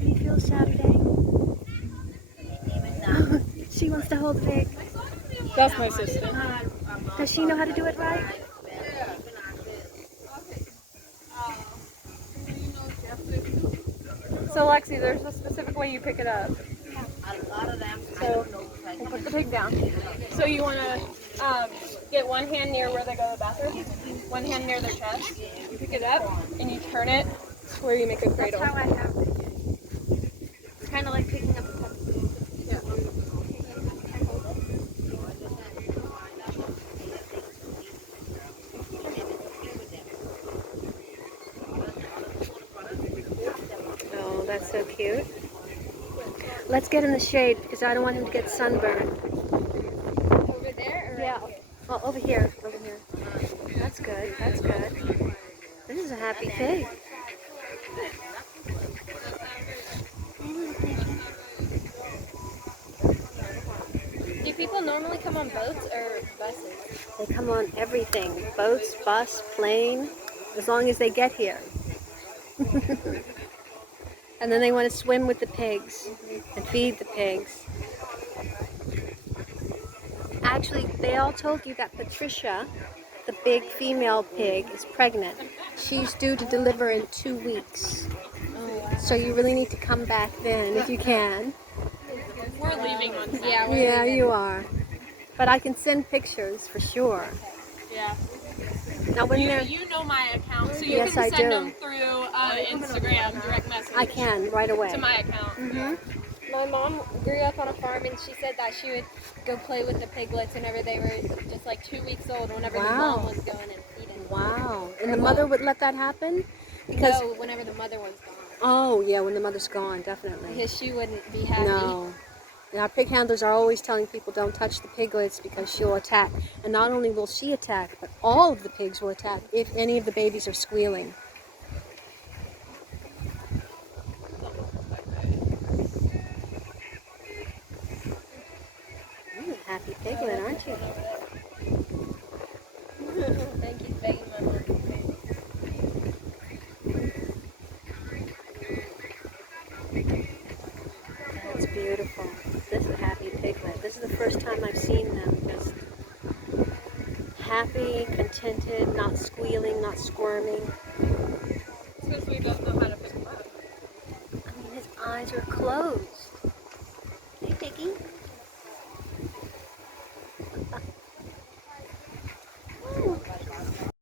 Do you feel Saturday? She wants to hold the pig. That's my sister. Does she know how to do it right? So Lexi, there's a specific way you pick it up. So we'll put the pig down. So you want to get one hand near where they go to the bathroom, one hand near their chest. You pick it up and you turn it to where you make a cradle. That's how I have it. It's kind of like picking up a puppy. Yeah. Oh, that's so cute. Let's get in the shade because I don't want him to get sunburned. Over there? Or Yeah. Well, over here. Over here. That's good. That's good. This is a happy pig. Do people normally come on boats or buses? They come on everything. Boats, bus, plane, as long as they get here. And then they want to swim with the pigs and feed the pigs. Actually, they all told you that Patricia, the big female pig, is pregnant. She's due to deliver in 2 weeks. So you really need to come back then if you can. We're leaving on Saturday. Yeah, you are. But I can send pictures for sure. Yeah. Now when they're... You know my account, so you Yes, can I send do. them through Instagram direct message. I can, right away. To my account. Mm-hmm. My mom grew up on a farm, and she said that she would go play with the piglets whenever they were just like 2 weeks old, whenever the mom was going and feeding them. Wow. And the mother would let that happen? Because... No, whenever the mother was gone. Oh, yeah, when the mother's gone, definitely. Because she wouldn't be happy. No. And our pig handlers are always telling people don't touch the piglets because she'll attack. And not only will she attack, but all of the pigs will attack if any of the babies are squealing. You're a happy piglet, aren't you? Thank you, begging my mom. That's beautiful. This is a happy piglet. This is the first time I've seen them just happy, contented, not squealing, not squirming. It's because we don't know how to pick them up. I mean, his eyes are closed. Hey, Piggy.